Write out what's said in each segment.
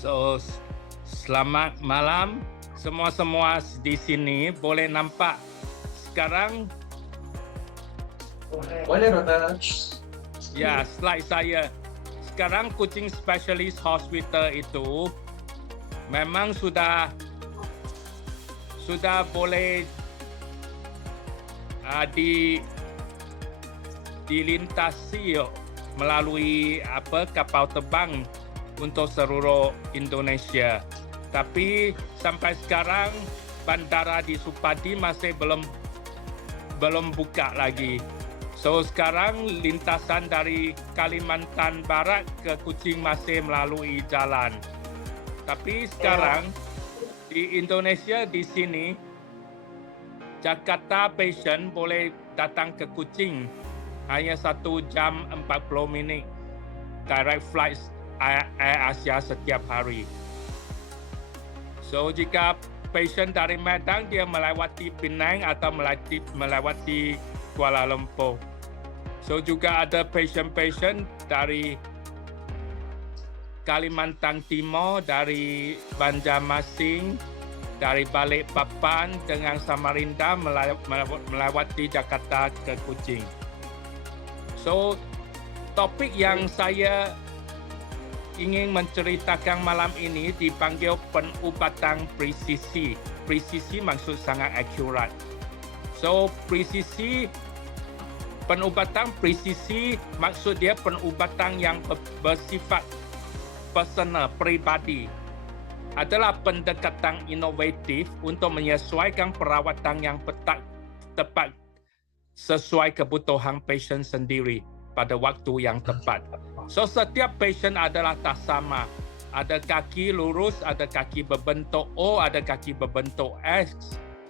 So, selamat malam semua-semua di sini. Boleh nampak sekarang? Boleh, Dokter. Ya, slide saya. Sekarang Kuching Specialist Hospital itu memang sudah boleh dilintasi melalui kapal terbang untuk seluruh Indonesia. Tapi sampai sekarang bandara di Supadi masih belum buka lagi. So sekarang lintasan dari Kalimantan Barat ke Kuching masih melalui jalan. Tapi sekarang di Indonesia di sini Jakarta patient boleh datang ke Kuching hanya 1 jam 40 minit direct flight Air Asia setiap hari. So jika patient dari Medan dia melewati Penang atau melewati Kuala Lumpur. So juga ada patient dari Kalimantan Timur, dari Banjarmasin, dari Balikpapan dengan Samarinda melewati Jakarta ke Kuching. So topik yang saya ingin menceritakan malam ini dipanggil penubatan presisi. Presisi maksud sangat akurat. So penubatan presisi maksud dia penubatan yang bersifat personal, peribadi. Adalah pendekatan inovatif untuk menyesuaikan perawatan yang tepat sesuai kebutuhan pasien sendiri pada waktu yang tepat. So setiap pasien adalah tak sama. Ada kaki lurus, ada kaki berbentuk O, ada kaki berbentuk S,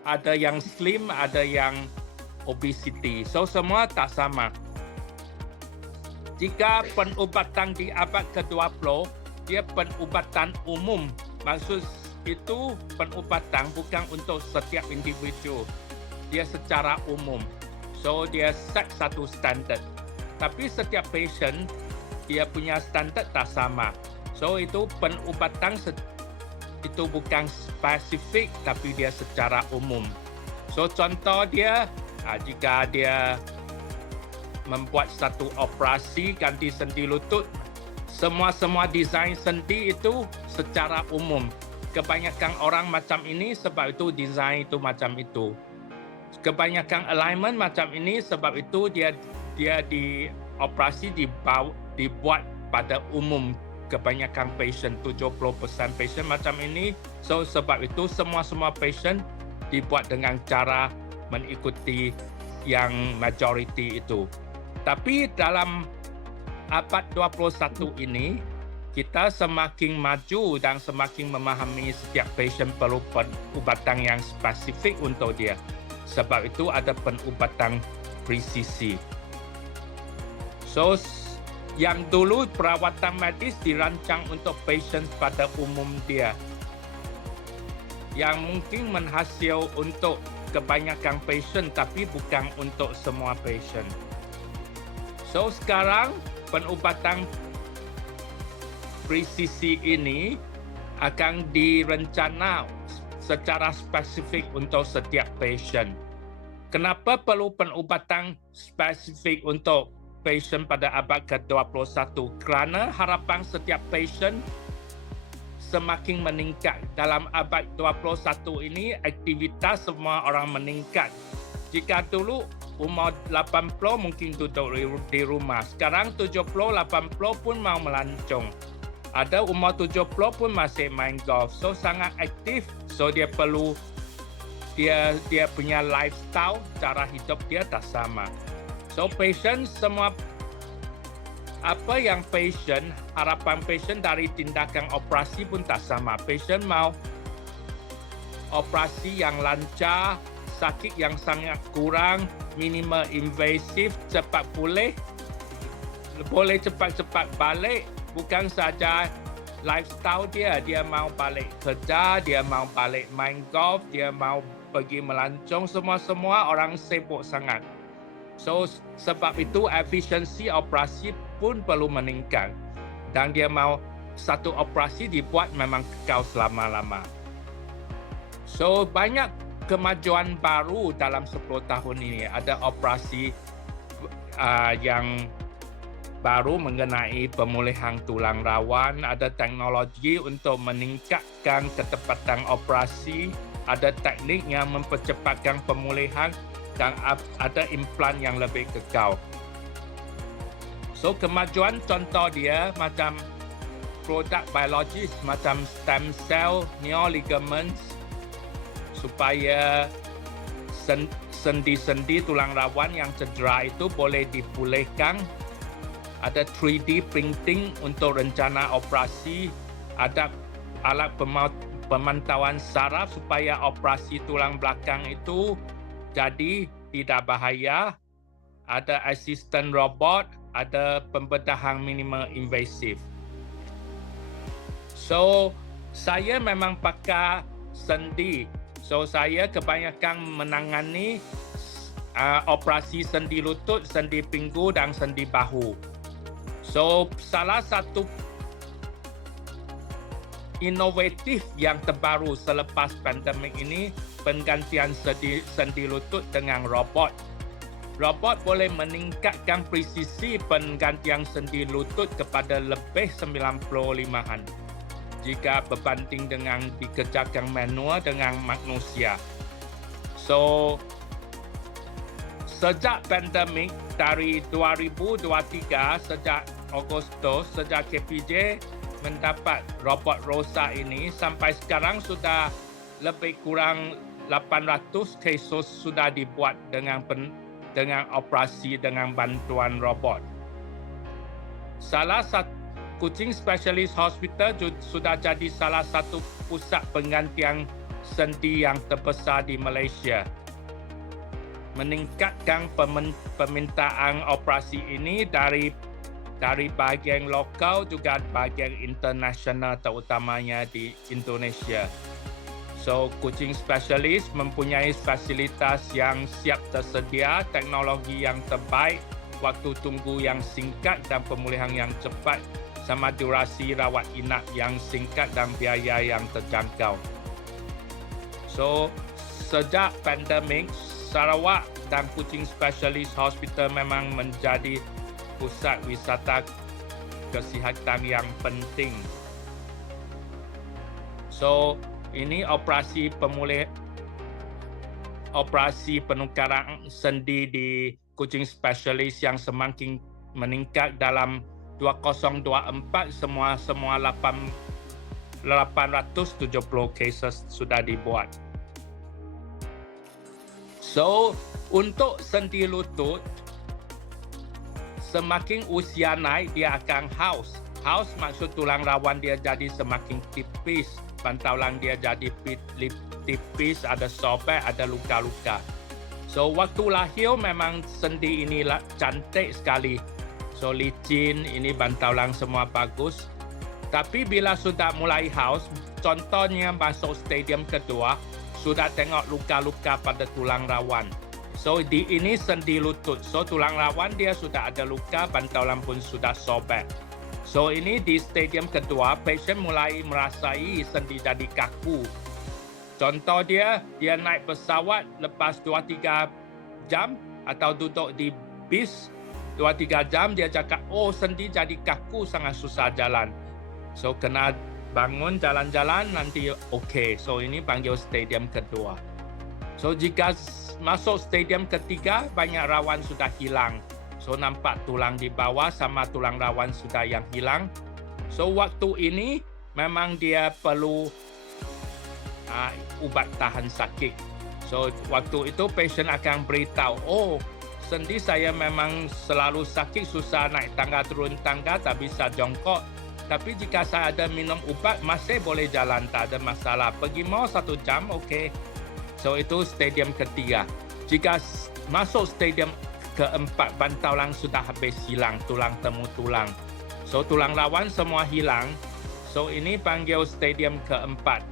ada yang slim, ada yang obesity. So semua tak sama. Jika penubatan di abad ke-20, dia penubatan umum. Maksud itu penubatan bukan untuk setiap individu. Dia secara umum. So dia set satu standard. Tapi setiap pasien dia punya standard tak sama. So itu penubatan itu bukan spesifik tapi dia secara umum. So contoh dia jika dia membuat satu operasi ganti sendi lutut, semua desain sendi itu secara umum. Kebanyakan orang macam ini sebab itu desain itu macam itu. Kebanyakan alignment macam ini sebab itu dia di operasi dibuat pada umum. Kebanyakan patient 70% patient macam ini. So sebab itu semua patient dibuat dengan cara mengikuti yang majority itu. Tapi dalam abad 21 ini kita semakin maju dan semakin memahami setiap patient perlu penubatan yang spesifik untuk dia. Sebab itu ada penubatan presisi. So yang dulu perawatan medis dirancang untuk pasien pada umum dia. Yang mungkin menghasil untuk kebanyakan pasien tapi bukan untuk semua pasien. So sekarang penubatan presisi ini akan direncana secara spesifik untuk setiap pasien. Kenapa perlu penubatan spesifik untuk pasien pada abad ke-21? Kerana harapan setiap pasien semakin meningkat. Dalam abad 21 ini aktivitas semua orang meningkat. Jika dulu umur 80 mungkin duduk di rumah. Sekarang 70-80 pun mau melancong. Ada umur 70 pun masih main golf. So sangat aktif. So dia perlu dia punya lifestyle, cara hidup dia tak sama. So patient semua apa yang harapan patient dari tindakan operasi pun tak sama. Patient mau operasi yang lancar, sakit yang sangat kurang, minimal invasif, cepat pulih, boleh cepat-cepat balik. Bukan saja lifestyle dia mau balik kerja, dia mau balik main golf, dia mau pergi melancong, semua orang sibuk sangat. So sebab itu efisiensi operasi pun perlu meningkat. Dan dia mau satu operasi dibuat memang kekal selama-lama. So banyak kemajuan baru dalam 10 tahun ini. Ada operasi yang baru mengenai pemulihan tulang rawan, ada teknologi untuk meningkatkan ketepatan operasi, ada teknik yang mempercepatkan pemulihan, dan ada implan yang lebih kekal. So kemajuan contoh dia macam produk biologis macam stem cell, neoligaments, supaya sendi-sendi tulang rawan yang cedera itu boleh dipulihkan. Ada 3D printing untuk rencana operasi, ada alat pemantauan saraf supaya operasi tulang belakang itu jadi tidak bahaya, ada asisten robot, ada pembedahan minimal invasif. So, saya memang pakai sendi. So, saya kebanyakan menangani operasi sendi lutut, sendi pinggul, dan sendi bahu. So, salah satu inovatif yang terbaru selepas pandemik ini, penggantian sendi lutut dengan robot. Robot boleh meningkatkan presisi penggantian sendi lutut kepada lebih 95% jika berbanding dengan dikerjakan manual dengan manusia. So, sejak pandemik dari 2023, sejak Agustus, sejak KPJ mendapat robot Rosa ini, sampai sekarang sudah lebih kurang 800 kasus sudah dibuat dengan operasi dengan bantuan robot. Salah satu Kuching Specialist Hospital sudah jadi salah satu pusat penggantian sendi yang terbesar di Malaysia. Meningkatkan permintaan operasi ini dari bahagian lokal juga bahagian internasional, terutamanya di Indonesia. So, Kuching Specialist mempunyai fasilitas yang siap tersedia, teknologi yang terbaik, waktu tunggu yang singkat dan pemulihan yang cepat, sama durasi rawat inap yang singkat dan biaya yang terjangkau. So, sejak pandemik, Sarawak dan Kuching Specialist Hospital memang menjadi pusat wisata kesihatan yang penting. So, ini operasi penukaran sendi di Kuching Specialist yang semakin meningkat. Dalam 2024 semua 870 cases sudah dibuat. So, untuk sendi lutut, semakin usia naik dia akan haus. Haus maksud tulang rawan dia jadi semakin tipis, pantalan dia jadi tipis, ada sobek, ada luka-luka. So, waktu lahir memang sendi ini cantik sekali. So, licin, ini bantalan semua bagus. Tapi bila sudah mulai haus, contohnya masuk stadium kedua, sudah tengok luka-luka pada tulang rawan. So, ini sendi lutut. So, tulang rawan dia sudah ada luka, bantalan pun sudah sobek. So, ini di stadium kedua, pasien mulai merasai sendi jadi kaku. Contoh dia naik pesawat lepas 2-3 jam atau duduk di bis 2-3 jam, dia cakap, oh sendi jadi kaku, sangat susah jalan. So, kena bangun jalan-jalan, nanti okey. So, ini panggil stadium kedua. So, jika masuk stadium ketiga, banyak rawan sudah hilang. So, nampak tulang di bawah sama tulang rawan sudah yang hilang. So, waktu ini memang dia perlu ubat tahan sakit. So, waktu itu pasien akan beritahu, oh, sendi saya memang selalu sakit, susah naik tangga, turun tangga, tak bisa jongkok. Tapi jika saya ada minum ubat, masih boleh jalan, tak ada masalah. Pergi mau 1 jam, okey. So, itu stadium ketiga. Jika masuk stadium keempat, bantalan sudah habis hilang, tulang temu tulang. So, tulang rawan semua hilang. So, ini panggil stadium keempat.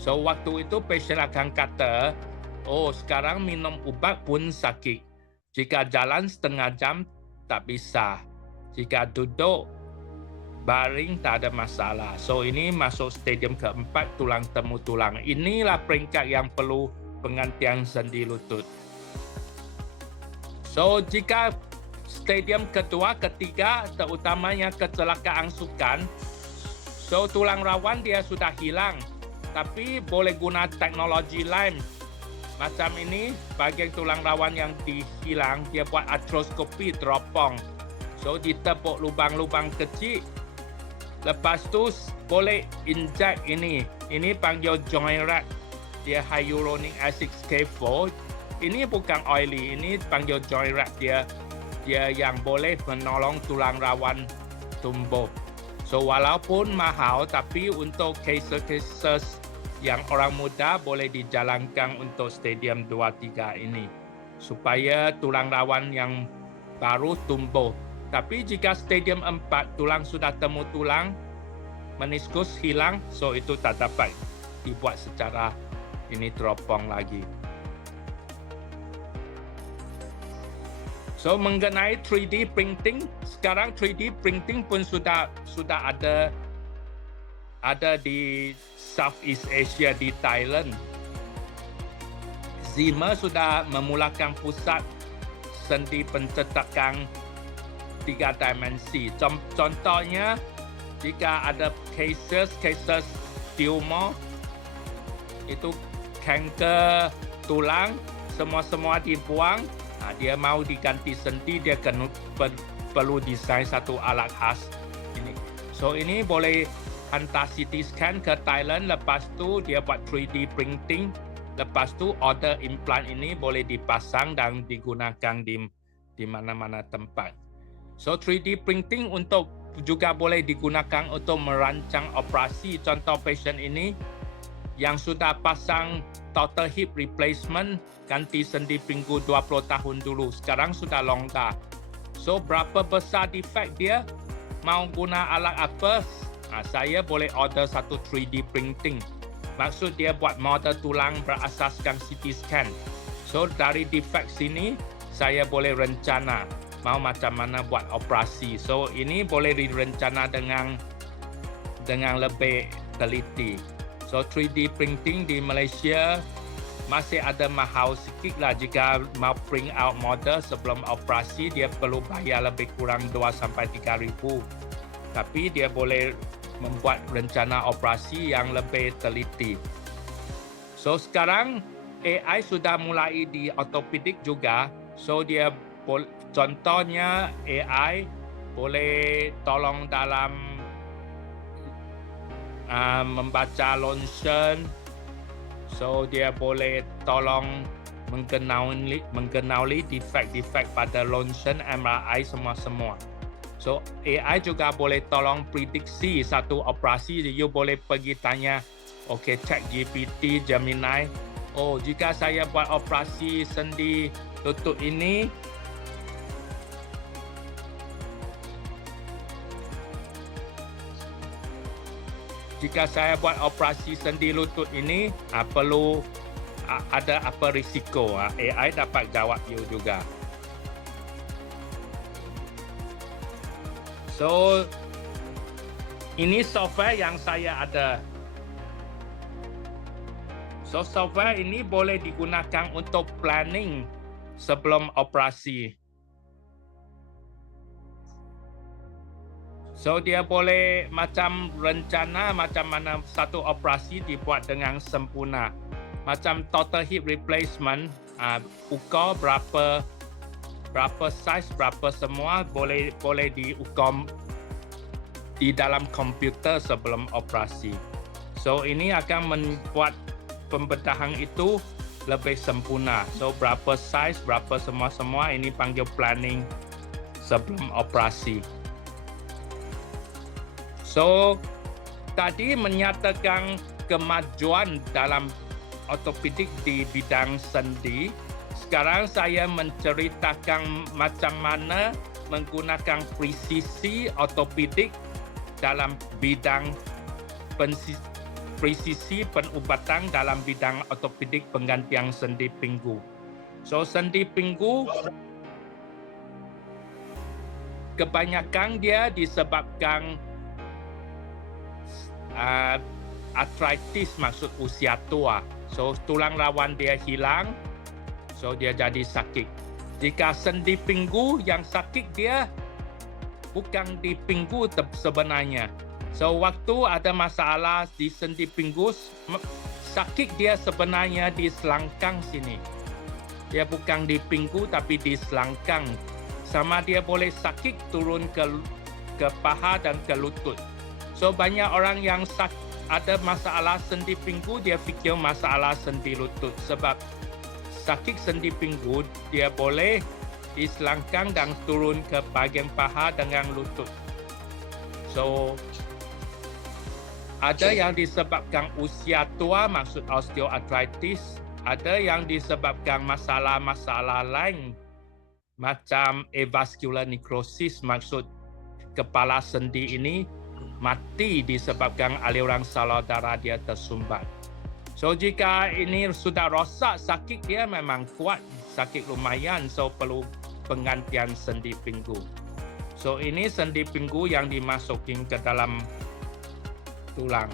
So, waktu itu pasien akan kata, oh, sekarang minum ubat pun sakit. Jika jalan setengah jam, tak bisa. Jika duduk baring tak ada masalah. So ini masuk stadium keempat, tulang temu tulang. Inilah peringkat yang perlu penggantian sendi lutut. So jika stadium kedua, ketiga, terutamanya kecelakaan sukan, so tulang rawan dia sudah hilang, tapi boleh guna teknologi lain. Macam ini, bagian tulang rawan yang dihilang, dia buat artroskopi teropong. So ditepuk lubang-lubang kecil. Lepas tu boleh inject ini. Ini panggil joint wrap. Dia hyaluronic acid scaffold. Ini bukan oily. Ini panggil joint wrap. Dia yang boleh menolong tulang rawan tumbuh. So walaupun mahal, tapi untuk cases yang orang muda boleh dijalankan untuk stadium 2-3 ini. Supaya tulang rawan yang baru tumbuh. Tapi jika stadium 4 tulang sudah temu tulang, meniskus hilang, so itu tak dapat dibuat secara ini teropong lagi. So mengenai 3D printing, sekarang 3D printing pun sudah ada di Southeast Asia, di Thailand. Zimmer sudah memulakan pusat sendi pencetakan 3 dimensi. Contohnya, jika ada cases tumor, itu kanker tulang, semua dibuang, dia mau diganti sendi, dia perlu desain satu alat khas ini. So ini boleh hantar CT scan ke Thailand, lepas tu dia buat 3D printing, lepas tu order implant ini boleh dipasang dan digunakan di mana-mana tempat. So 3D printing juga boleh digunakan untuk merancang operasi. Contoh pasien ini yang sudah pasang total hip replacement, ganti sendi pinggul 20 tahun dulu, sekarang sudah longgar. So berapa besar defect dia, mau guna alat apa, saya boleh order satu 3D printing. Maksud dia buat model tulang berasaskan CT scan. So dari defect sini, saya boleh rencana mau macam mana buat operasi. So ini boleh direncana dengan lebih teliti. So 3D printing di Malaysia masih ada mahal sikit lah. Jika mau print out model sebelum operasi, dia perlu bayar lebih kurang 2-3 ribu. Tapi dia boleh membuat rencana operasi yang lebih teliti. So sekarang AI sudah mulai di ortopedik juga. So dia contohnya AI boleh tolong dalam membaca lonsen. So dia boleh tolong mengenali defect pada lonsen, MRI semua. So AI juga boleh tolong prediksi satu operasi. You boleh pergi tanya, okay, ChatGPT, Gemini, jika saya buat operasi sendi lutut ini, perlu ada apa risiko? AI dapat jawab you juga. So ini software yang saya ada. So software ini boleh digunakan untuk planning sebelum operasi. So dia boleh macam rencana macam mana satu operasi dibuat dengan sempurna. Macam total hip replacement, ukur berapa size, berapa semua boleh diukur di dalam komputer sebelum operasi. So ini akan membuat pembedahan itu lebih sempurna. So berapa size, berapa semua ini panggil planning sebelum operasi. So, tadi menyatakan kemajuan dalam ortopedik di bidang sendi. Sekarang saya menceritakan macam mana menggunakan presisi ortopedik dalam bidang presisi penubatan dalam bidang ortopedik penggantian sendi pinggul. So, sendi pinggul kebanyakan dia disebabkan arthritis maksud usia tua. So tulang rawan dia hilang, so dia jadi sakit. Jika sendi pinggul yang sakit dia bukan di pinggul sebenarnya. So waktu ada masalah di sendi pinggul, sakit dia sebenarnya di selangkang sini. Dia bukan di pinggul tapi di selangkang. Sama dia boleh sakit turun ke paha dan ke lutut. So banyak orang yang ada masalah sendi pinggul, dia fikir masalah sendi lutut. Sebab sakit sendi pinggul, dia boleh di selangkang dan turun ke bahagian paha dengan lutut. So, ada yang disebabkan usia tua, maksud osteoarthritis. Ada yang disebabkan masalah-masalah lain, macam avascular necrosis, maksud kepala sendi ini mati disebabkan aliran salur darah dia tersumbat. So jika ini sudah rosak, sakit dia memang kuat, sakit lumayan, so perlu penggantian sendi pinggul. So ini sendi pinggul yang dimasukin ke dalam tulang.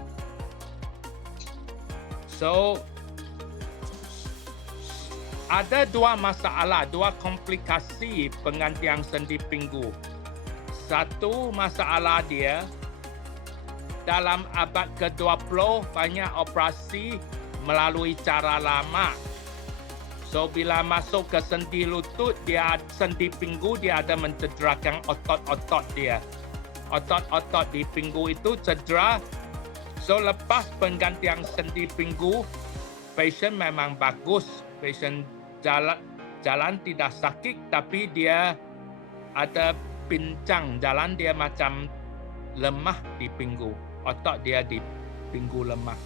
So ada dua masalah, dua komplikasi penggantian sendi pinggul. Satu masalah dia, dalam abad ke-20 banyak operasi melalui cara lama. So bila masuk ke sendi lutut, sendi pinggul dia ada mencederakan otot-otot dia. Otot-otot di pinggul itu cedera. So lepas penggantian sendi pinggul, pasien memang bagus. Pasien jalan tidak sakit, tapi dia ada pincang, jalan dia macam lemah di pinggul. Otot dia di pinggul lemah.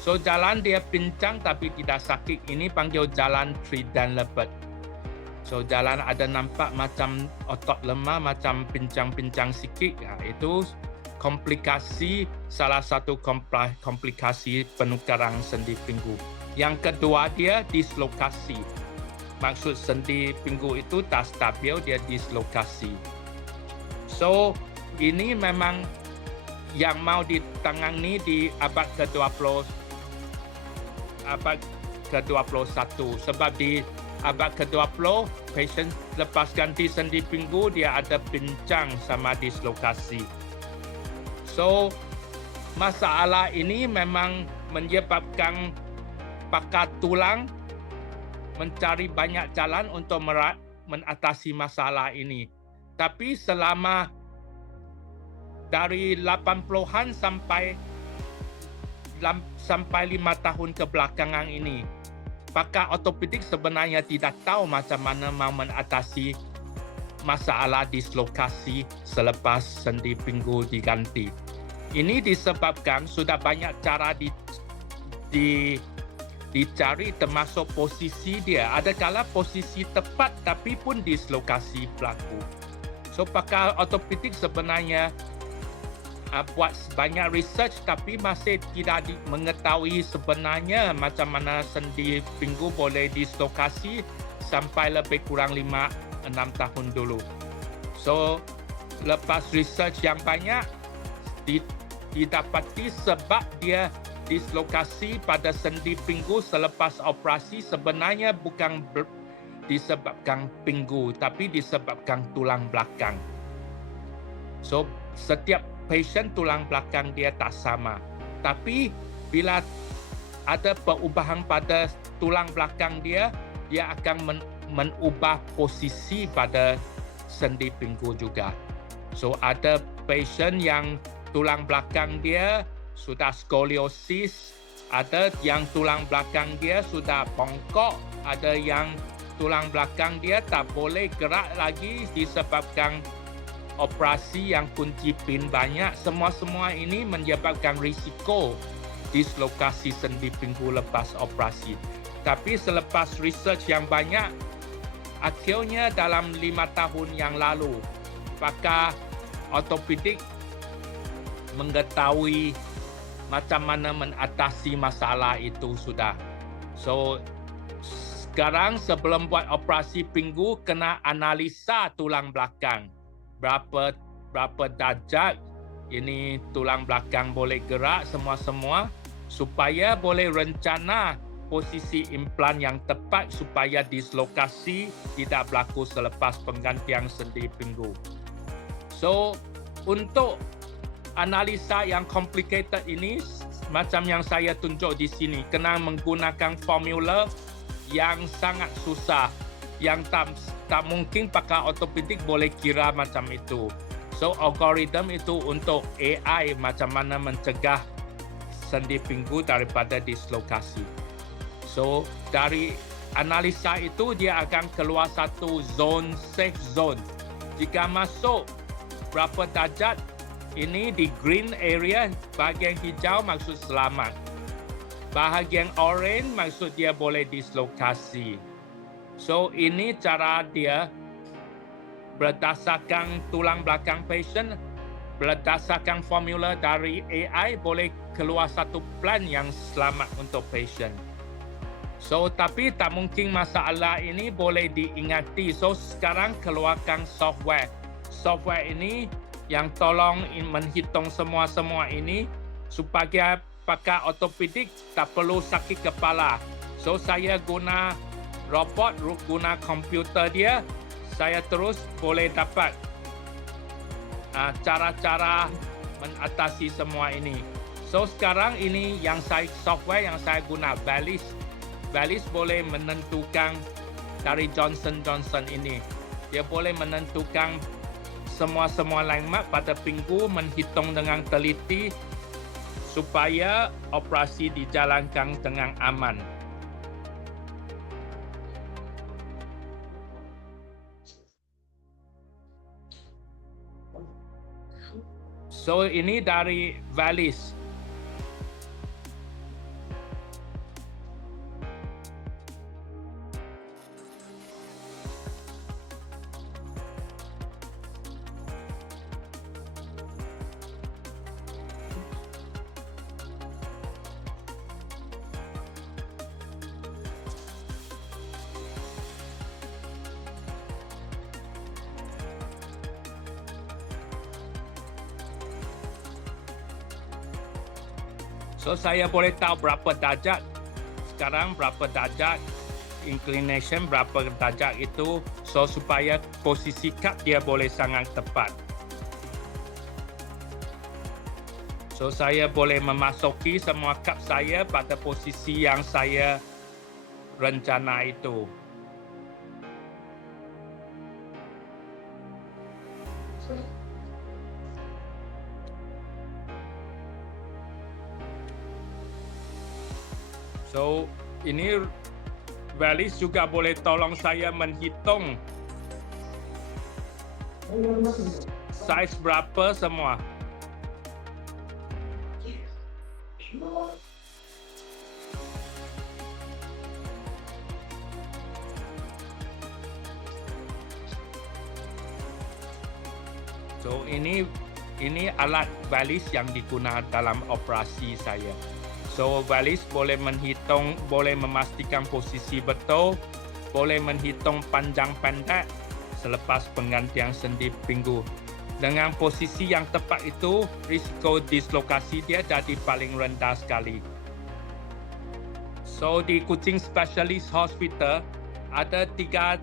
So jalan dia pincang tapi tidak sakit. Ini panggil jalan Trendelenburg. So jalan ada nampak macam otot lemah, macam pincang-pincang sikit. Itu komplikasi, salah satu komplikasi penukaran sendi pinggul. Yang kedua dia dislokasi. Maksud sendi pinggul itu tak stabil, dia dislokasi. So ini memang yang mau ditangani di abad ke-20, abad ke-21. Sebab di abad ke-20, pasien lepas ganti sendi pinggul, dia ada pincang sama dislokasi. So, masalah ini memang menyebabkan pakar tulang mencari banyak jalan untuk mengatasi masalah ini. Tapi selama dari 80-an sampai 5 tahun kebelakangan ini, pakar ortopedik sebenarnya tidak tahu macam mana mau mengatasi masalah dislokasi selepas sendi pinggul diganti. Ini disebabkan sudah banyak cara dicari termasuk posisi dia. Adakala posisi tepat tapi pun dislokasi berlaku. So pakar ortopedik sebenarnya buat banyak research tapi masih tidak mengetahui sebenarnya macam mana sendi pinggul boleh dislokasi sampai lebih kurang 5-6 tahun dulu. So lepas research yang banyak didapati sebab dia dislokasi pada sendi pinggul selepas operasi sebenarnya bukan disebabkan pinggul tapi disebabkan tulang belakang. So setiap pasien tulang belakang dia tak sama. Tapi bila ada perubahan pada tulang belakang dia akan mengubah posisi pada sendi pinggul juga. So ada pasien yang tulang belakang dia sudah skoliosis, ada yang tulang belakang dia sudah bongkok, ada yang tulang belakang dia tak boleh gerak lagi disebabkan operasi yang kunci pin banyak. Semua ini menyebabkan risiko dislokasi sendi pinggul lepas operasi. Tapi selepas research yang banyak, akhirnya dalam 5 tahun yang lalu, pakar ortopedik mengetahui macam mana mengatasi masalah itu sudah. So sekarang sebelum buat operasi pinggul kena analisa tulang belakang. Berapa darjat ini tulang belakang boleh gerak semua-semua supaya boleh rencana posisi implan yang tepat supaya dislokasi tidak berlaku selepas penggantian sendi pinggul. So, untuk analisa yang complicated ini, macam yang saya tunjuk di sini, kena menggunakan formula yang sangat susah, yang tak mungkin pakar ortopedik boleh kira macam itu. So, algoritma itu untuk AI macam mana mencegah sendi pinggul daripada dislokasi. So, dari analisa itu dia akan keluar satu zone, safe zone. Jika masuk berapa darjat, ini di green area, bahagian hijau maksud selamat. Bahagian orange maksud dia boleh dislokasi. So, ini cara dia berdasarkan tulang belakang patient, berdasarkan formula dari AI boleh keluar satu plan yang selamat untuk patient. So, tapi tak mungkin masalah ini boleh diingati. So, sekarang keluarkan software. Software ini yang tolong menghitung semua ini supaya pakar ortopedik tak perlu sakit kepala. So, saya guna robot, guna komputer dia, saya terus boleh dapat cara-cara mengatasi semua ini. So, sekarang ini yang software yang saya guna, Valis. Valis boleh menentukan dari Johnson & Johnson ini. Dia boleh menentukan semua alignment pada pinggul, menghitung dengan teliti supaya operasi dijalankan dengan aman. So, ini dari Valis. So, saya boleh tahu berapa darjat sekarang, berapa darjat inclination, berapa darjat itu, so supaya posisi cup dia boleh sangat tepat. So, saya boleh memasuki semua cup saya pada posisi yang saya rencana itu. So, ini Valis juga boleh tolong saya menghitung size berapa semua. So, ini alat Valis yang digunakan dalam operasi saya. So, Valis boleh menghitung, boleh memastikan posisi betul, boleh menghitung panjang pendek selepas penggantian sendi pinggul. Dengan posisi yang tepat itu, risiko dislokasi dia jadi paling rendah sekali. So, di Kuching Specialist Hospital, ada 3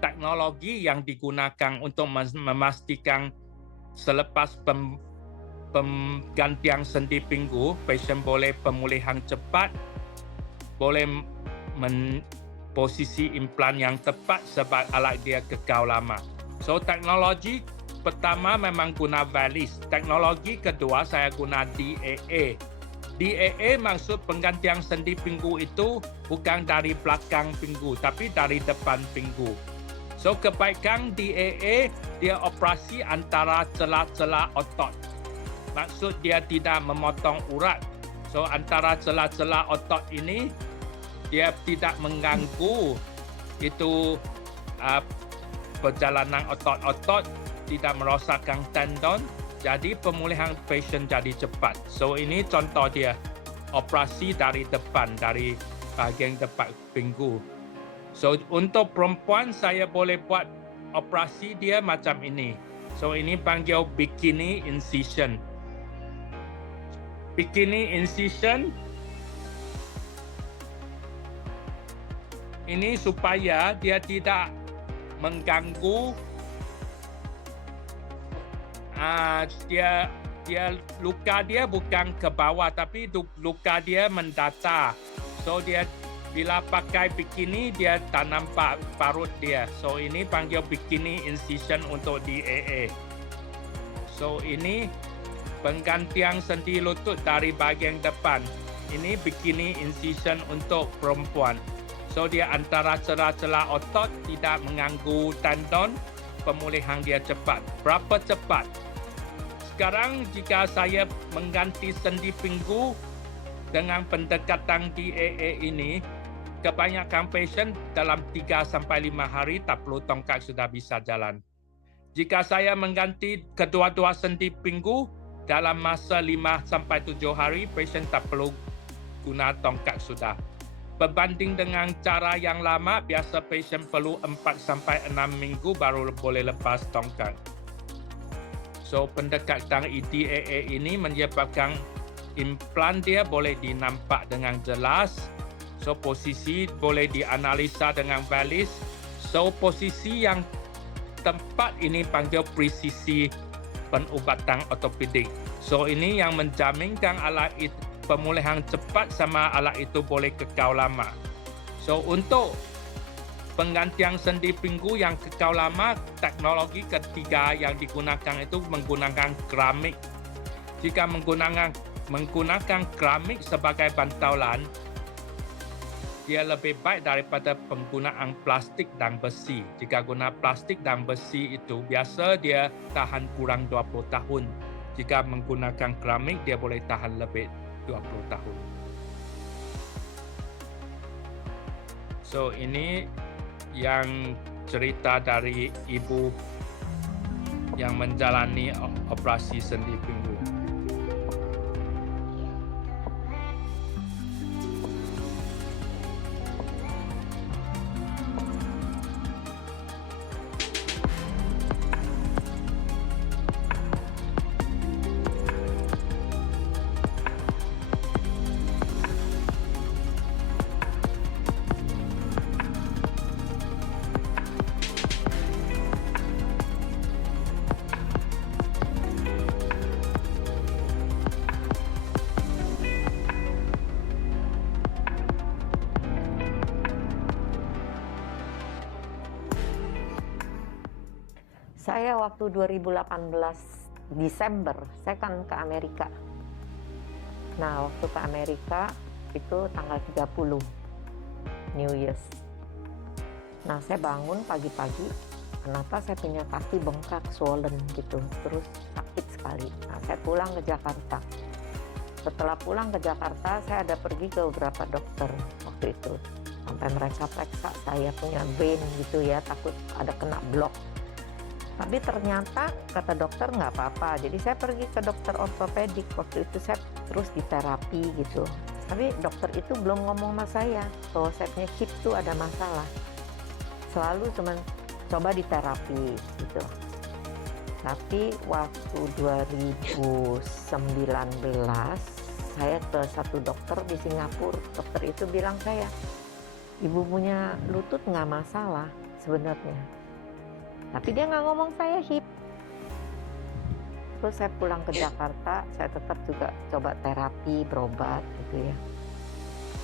teknologi yang digunakan untuk memastikan selepas penggantian sendi pinggul, pasien boleh pemulihan cepat, boleh posisi implan yang tepat sebab alat dia kekal lama. So, teknologi pertama memang guna Valis. Teknologi kedua saya guna DAA. DAA maksud penggantian sendi pinggul itu bukan dari belakang pinggul, tapi dari depan pinggul. So, kebaikan DAA, dia operasi antara celah-celah otot. Maksud dia tidak memotong urat. So, antara celah-celah otot ini, dia tidak mengganggu itu perjalanan otot-otot, tidak merosakkan tendon, jadi pemulihan pasien jadi cepat. So, ini contoh dia, operasi dari depan, dari bahagian depan pinggul. So, untuk perempuan, saya boleh buat operasi dia macam ini. So, ini panggil bikini incision. bikini incision ini supaya dia tidak mengganggu luka dia bukan ke bawah tapi luka dia mendata. So dia bila pakai bikini dia tak nampak parut dia. So ini panggil bikini incision untuk DAA. So ini penggantian sendi lutut dari bahagian depan. Ini bikini incision untuk perempuan. So dia antara celah-celah otot, tidak mengganggu tendon, pemulihan dia cepat. Berapa cepat? Sekarang jika saya mengganti sendi pinggul dengan pendekatan DAA ini, kebanyakan pasien dalam 3-5 hari tak perlu tongkat sudah bisa jalan. Jika saya mengganti kedua-dua sendi pinggul dalam masa 5-7 hari, pasien tak perlu guna tongkat sudah. Berbanding dengan cara yang lama, biasa pasien perlu 4-6 minggu baru boleh lepas tongkat. So pendekatan DAA ini menyebabkan implan dia boleh dinampak dengan jelas. So posisi boleh dianalisa dengan valid. So posisi yang tepat ini panggil presisi penubatan ortopedik. So ini yang menjaminkan alat itu pemulihan cepat sama alat itu boleh kekal lama. So untuk penggantian sendi pinggul yang kekal lama, teknologi ketiga yang digunakan itu menggunakan keramik. Jika menggunakan keramik sebagai bantalan, dia lebih baik daripada penggunaan plastik dan besi. Jika guna plastik dan besi itu, biasa dia tahan kurang 20 tahun. Jika menggunakan keramik, dia boleh tahan lebih 20 tahun. So ini yang cerita dari ibu yang menjalani operasi sendi pinggul. Saya waktu 2018 Desember, saya kan ke Amerika. Nah, waktu ke Amerika itu tanggal 30 New Year's. Nah, saya bangun pagi-pagi, kenapa saya punya kaki bengkak, swollen gitu, terus sakit sekali. Nah, saya pulang ke Jakarta. Setelah pulang ke Jakarta, saya ada pergi ke beberapa dokter waktu itu. Sampai mereka periksa saya punya vein gitu ya, takut ada kena blok. Tapi ternyata kata dokter nggak apa-apa. Jadi saya pergi ke dokter ortopedik. Waktu itu saya terus diterapi gitu. Tapi dokter itu belum ngomong sama saya bahwa saya punya hip itu ada masalah. Selalu cuman coba diterapi gitu. Tapi waktu 2019 saya ke satu dokter di Singapura. Dokter itu bilang saya, ibu punya lutut nggak masalah sebenarnya. Tapi dia nggak ngomong saya hip. Terus saya pulang ke Jakarta, saya tetap juga coba terapi, berobat gitu ya.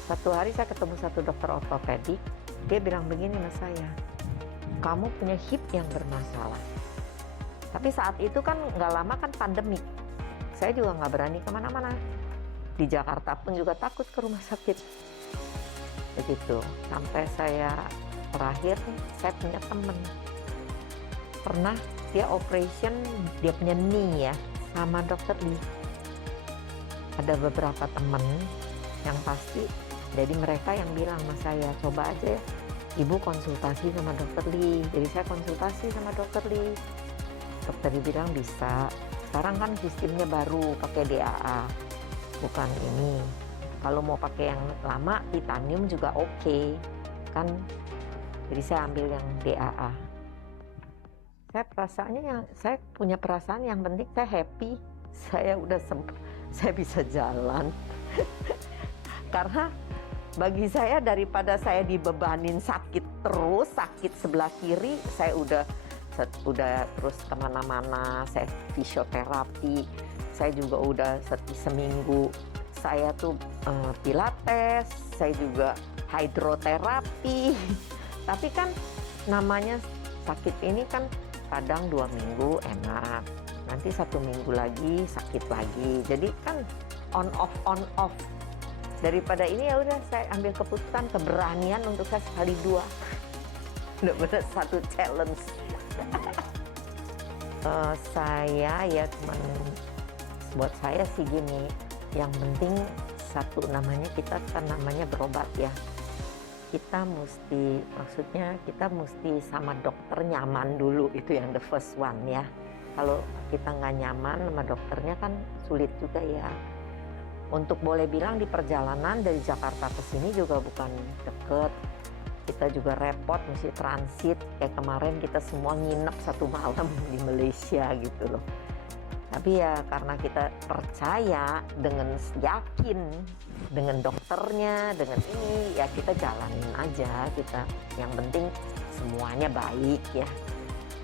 Satu hari saya ketemu satu dokter ortopedik, dia bilang begini sama saya, kamu punya hip yang bermasalah. Tapi saat itu kan nggak lama kan pandemi, saya juga nggak berani kemana-mana. Di Jakarta pun juga takut ke rumah sakit. Begitu, sampai saya terakhir, saya punya temen. Pernah dia operation, dia punya knee ya, sama dokter Lee. Ada beberapa teman yang pasti, jadi mereka yang bilang sama saya, coba aja ibu konsultasi sama dokter Lee. Jadi saya konsultasi sama dokter Lee. Dokter Lee bilang bisa. Sekarang kan sistemnya baru, pakai DAA, bukan ini. Kalau mau pakai yang lama, titanium juga oke, kan. Jadi saya ambil yang DAA. Saya punya perasaan yang penting saya happy. Saya udah saya bisa jalan. Karena bagi saya daripada saya dibebanin sakit terus, sakit sebelah kiri, saya udah terus kemana-mana, saya fisioterapi, saya juga udah seminggu saya tuh pilates, saya juga hidroterapi. Tapi kan namanya sakit ini kan kadang 2 minggu enak, nanti 1 minggu lagi sakit lagi. Jadi kan on off. Daripada ini ya udah saya ambil keputusan, keberanian untuk saya sekali 2. Benar-benar satu challenge. Saya ya cuman buat saya sih gini, yang penting satu namanya kita kan namanya berobat ya. Kita mesti sama dokter nyaman dulu, itu yang the first one ya. Kalau kita nggak nyaman sama dokternya kan sulit juga ya. Untuk boleh bilang di perjalanan dari Jakarta ke sini juga bukan deket. Kita juga repot, mesti transit. Kayak kemarin kita semua nginep 1 malam di Malaysia gitu loh. Tapi ya karena kita percaya, dengan yakin, dengan dokternya, dengan ini, ya kita jalanin aja kita. Yang penting semuanya baik ya.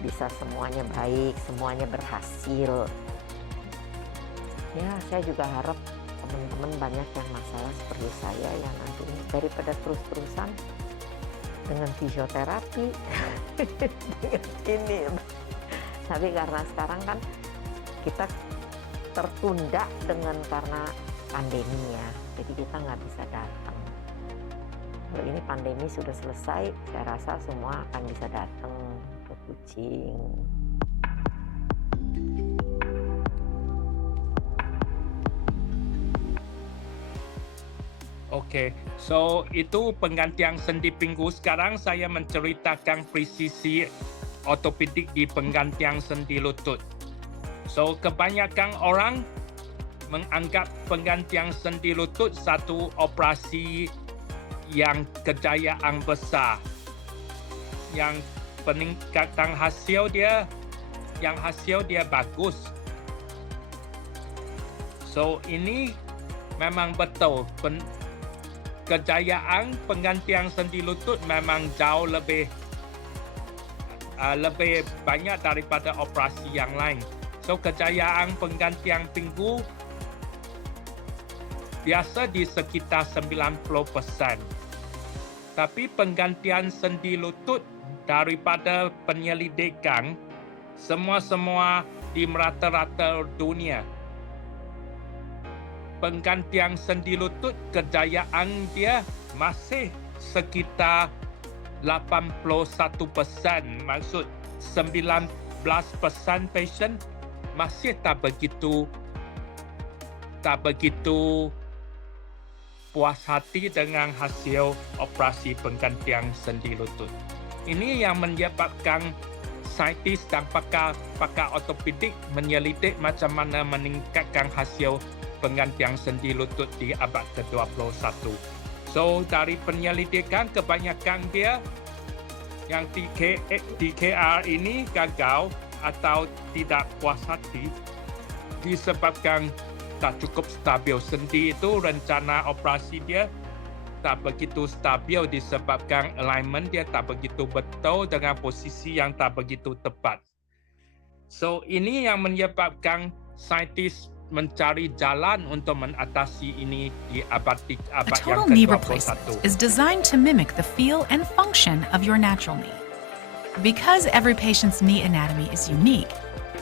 Bisa semuanya baik, semuanya berhasil. Ya saya juga harap teman-teman banyak yang masalah seperti saya ya nanti daripada terus-terusan dengan fisioterapi dengan ini. Tapi karena sekarang kan kita tertunda karena pandemi ya, jadi kita nggak bisa datang. Kalau ini pandemi sudah selesai, saya rasa semua akan bisa datang ke Kuching. Oke, so itu penggantian sendi pinggul. Sekarang saya menceritakan presisi ortopedik di penggantian sendi lutut. So kebanyakan orang menganggap penggantian sendi lutut satu operasi yang kejayaan besar, yang peningkatan hasil dia bagus. So ini memang betul. Kejayaan penggantian sendi lutut memang jauh lebih banyak daripada operasi yang lain. So kejayaan penggantian pinggul biasa di sekitar 90%. Tapi penggantian sendi lutut daripada penyelidikan semua di merata-rata dunia, penggantian sendi lutut kejayaan dia masih sekitar 81%. Maksud 19% patient masih tak begitu puas hati dengan hasil operasi penggantian sendi lutut. Ini yang menyebabkan saintis dan pakar ortopedik menyelidik macam mana meningkatkan hasil penggantian sendi lutut di abad ke-21. So dari penyelidikan kebanyakan dia yang TKR ini gagal atau tidak puas hati disebabkan tak cukup stabil. Sendi itu rencana operasi dia tak begitu stabil disebabkan alignment dia tak begitu betul dengan posisi yang tak begitu tepat. So ini yang menyebabkan saintis mencari jalan untuk mengatasi ini di abad A yang total knee ke-21. replacement is designed to mimic the feel and function of your natural knee. Because every patient's knee anatomy is unique,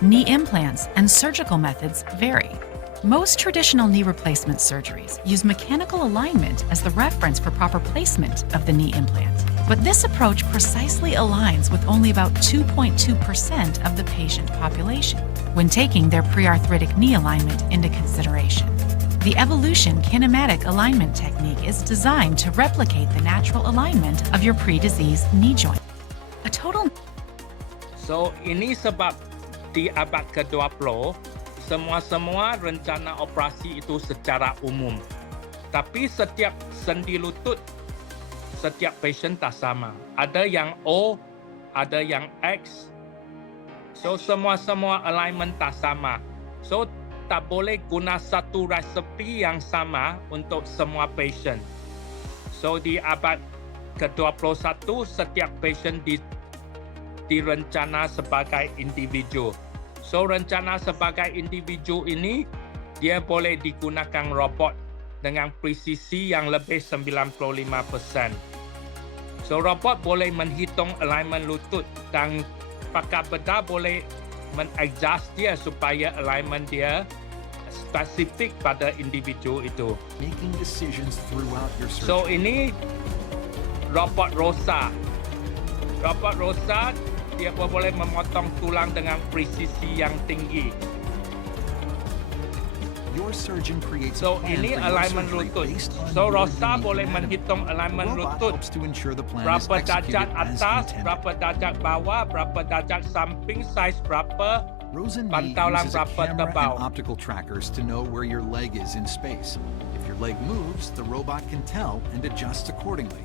knee implants and surgical methods vary. Most traditional knee replacement surgeries use mechanical alignment as the reference for proper placement of the knee implant. But this approach precisely aligns with only about 2.2% of the patient population when taking their pre-arthritic knee alignment into consideration. The evolution kinematic alignment technique is designed to replicate the natural alignment of your pre-diseased knee joint. A total So ini sebab di abad ke-20 semua rencana operasi itu secara umum. Tapi setiap sendi lutut setiap patient tak sama. Ada yang O, ada yang X. So semua alignment tak sama. So tak boleh guna satu resepi yang sama untuk semua pasien. So di abad ke-21 setiap pasien direncana sebagai individu. So rencana sebagai individu ini dia boleh digunakan robot dengan presisi yang lebih 95%. So robot boleh menghitung alignment lutut dan pakar bedah boleh men-adjust dia supaya alignment dia spesifik pada individu itu. Making decisions throughout your So surgery. ini robot ROSA. Robot ROSA dia boleh memotong tulang dengan presisi yang tinggi. Your surgeon creates So a plan ini for your alignment surgery lutut. based on So your ROSA unique boleh anatomy. menghitung alignment The robot lutut. helps to ensure the plan is Berapa executed darjat as atas, intended. berapa darjat bawah, berapa darjat samping, saiz berapa. Rosen Knee Pantauan uses a berapa camera tebal. and optical trackers to know where your leg is in space. If your leg moves, the robot can tell and adjust accordingly.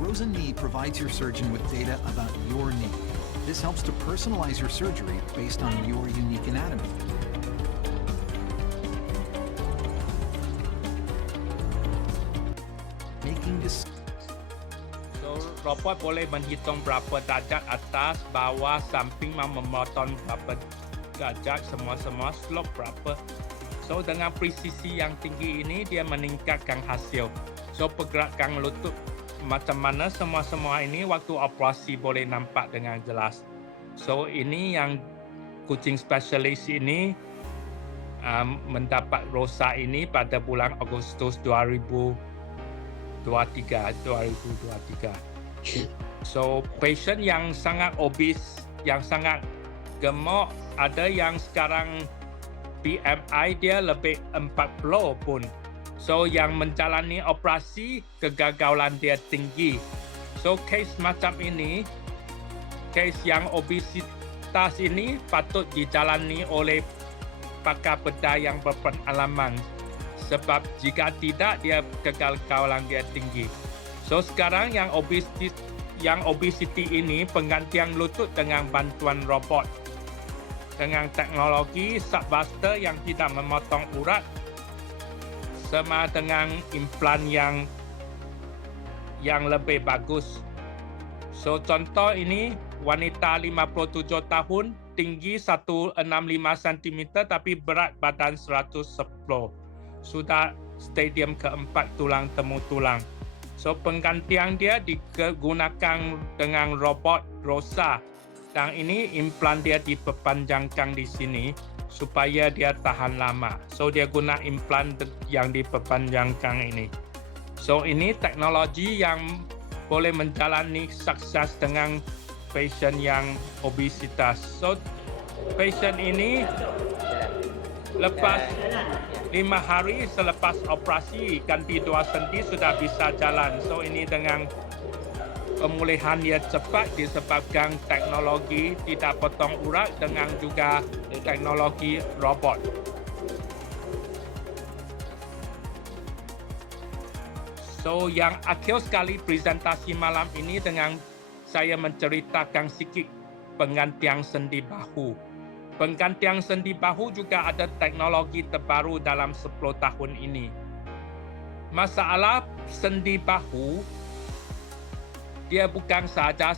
Rosen Knee provides your surgeon with data about your knee. This helps to personalize your surgery based on your unique anatomy. Making this So robot boleh menghitung berapa darjat atas, bawah, samping, memotong berapa darjat, semua-semua slope berapa. So dengan presisi yang tinggi ini dia meningkatkan hasil. So pergerakan lutut macam mana semua-semua ini waktu operasi boleh nampak dengan jelas. So ini yang kucing spesialis ini mendapat ROSA ini pada bulan Agustus 2023. So patient yang sangat obes, yang sangat gemuk, ada yang sekarang BMI dia lebih 40 pun. So yang menjalani operasi kegagalan dia tinggi. So case macam ini, case yang obesitas ini patut dijalani oleh pakar bedah yang berpengalaman. Sebab jika tidak dia kegagalan dia tinggi. So sekarang yang obesity ini penggantian lutut dengan bantuan robot. Dengan teknologi subbuster yang tidak memotong urat sama dengan implan yang lebih bagus. So contoh ini wanita 57 tahun, tinggi 165 cm tapi berat badan 110. Sudah stadium keempat tulang temu tulang. So penggantian dia digunakan dengan robot ROSA. Dan ini implan dia diperpanjangkan di sini supaya dia tahan lama. So dia guna implan yang diperpanjangkan ini. So ini teknologi yang boleh menjalani sukses dengan pasien yang obesitas. So pasien ini lepas 5 hari selepas operasi ganti 2 sendi sudah bisa jalan. So ini dengan pemulihan dia cepat disebabkan teknologi tidak potong urat dengan juga teknologi robot. So yang akhir sekali presentasi malam ini dengan saya menceritakan sikit penggantian sendi bahu. Penggantian sendi bahu juga ada teknologi terbaru dalam 10 tahun ini. Masalah sendi bahu dia bukan sahaja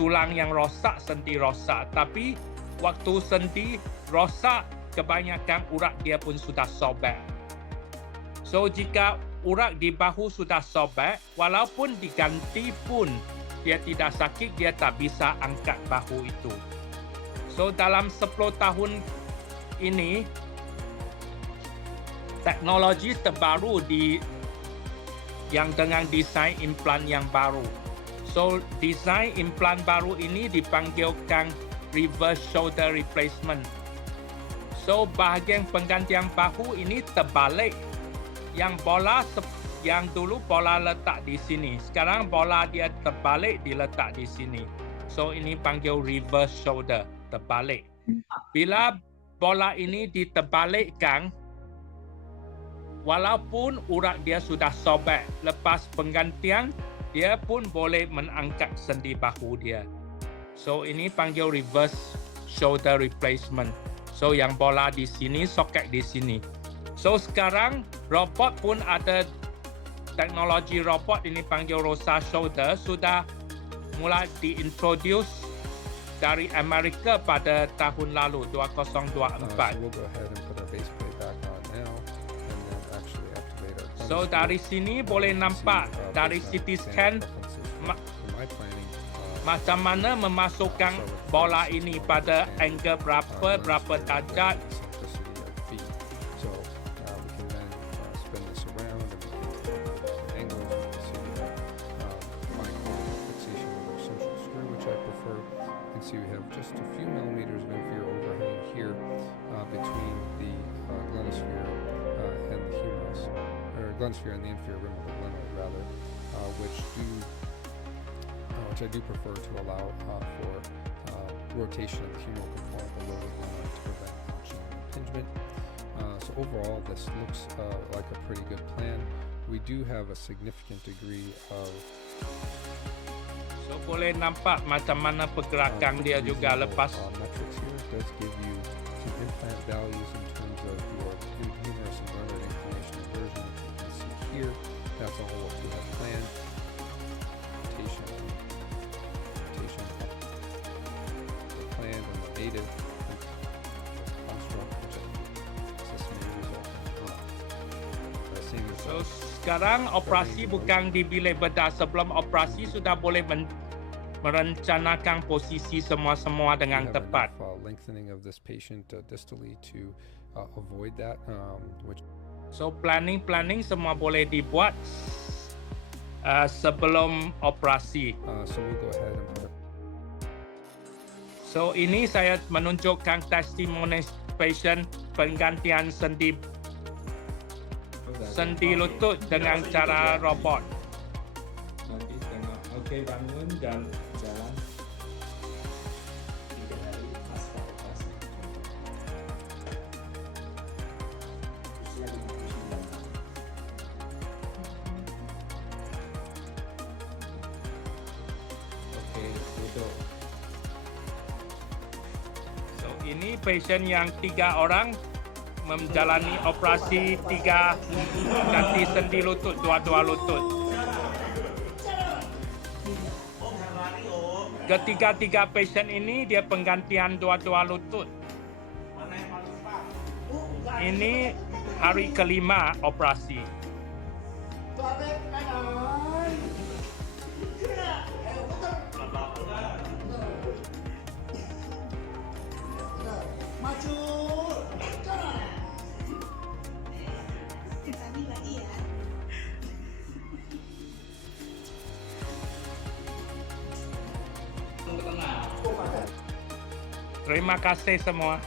tulang yang rosak, sendi rosak, tapi waktu sendi rosak, kebanyakan urat dia pun sudah sobek. So jika urat di bahu sudah sobek, walaupun diganti pun dia tidak sakit, dia tak bisa angkat bahu itu. So dalam 10 tahun ini, teknologi terbaru yang dengan desain implan yang baru. So, desain implan baru ini dipanggilkan reverse shoulder replacement. So, bahagian penggantian bahu ini terbalik. Yang dulu bola letak di sini. Sekarang bola dia terbalik diletak di sini. So, ini panggil reverse shoulder, terbalik. Bila bola ini diterbalikkan, walaupun urat dia sudah sobek, lepas penggantian dia pun boleh mengangkat sendi bahu dia. So ini panggil reverse shoulder replacement. So yang bola di sini, soket di sini. So sekarang robot pun ada teknologi robot ini panggil ROSA Shoulder sudah mulai diintroduce dari Amerika pada tahun lalu 2024. So we'll go ahead and put our base plate back on now, and then actually activate our. So dari sini boleh nampak dari CT scan macam mana memasukkan bola ini pada angle berapa darjat. So we can then spin this around and angle. So we have bicorner fixation with our central screw, which I prefer. You can see we have just a few millimeters of inferior overhang here between the glenosphere and the humerus, or glenosphere and the inferior rim of the glenoid rather, which I do prefer to allow for rotation of the humeral component below the glenoid to prevent functional impingement. So overall, this looks like a pretty good plan. We do have a significant degree of So boleh nampak macam mana pergerakan dia juga lepas. Metrics here does give you some implant values in terms of your humerus and glenoid inclination inversion, which you can see here. That's all what we have planned. Rotation, planned and the native construct, which this may result in seeing this. So sekarang operasi bukan di bilik bedah. Sebelum operasi sudah boleh merencanakan posisi semua dengan We have tepat. enough, lengthening of this patient distally to avoid that, which So planning semua boleh dibuat sebelum operasi. so we'll go ahead and put it. So ini saya menunjukkan testimoni patient penggantian sendi lutut dengan cara robot. Nanti tengok, oke bangun dan jalan. 3 hari pasca operasi. Usia 59 tahun. Oke, duduk. So ini patient yang 3 orang menjalani operasi 3 ganti sendi lutut, dua lutut. Ketiga patient ini dia penggantian dua lutut. Ini hari kelima operasi. Terima kasih semua.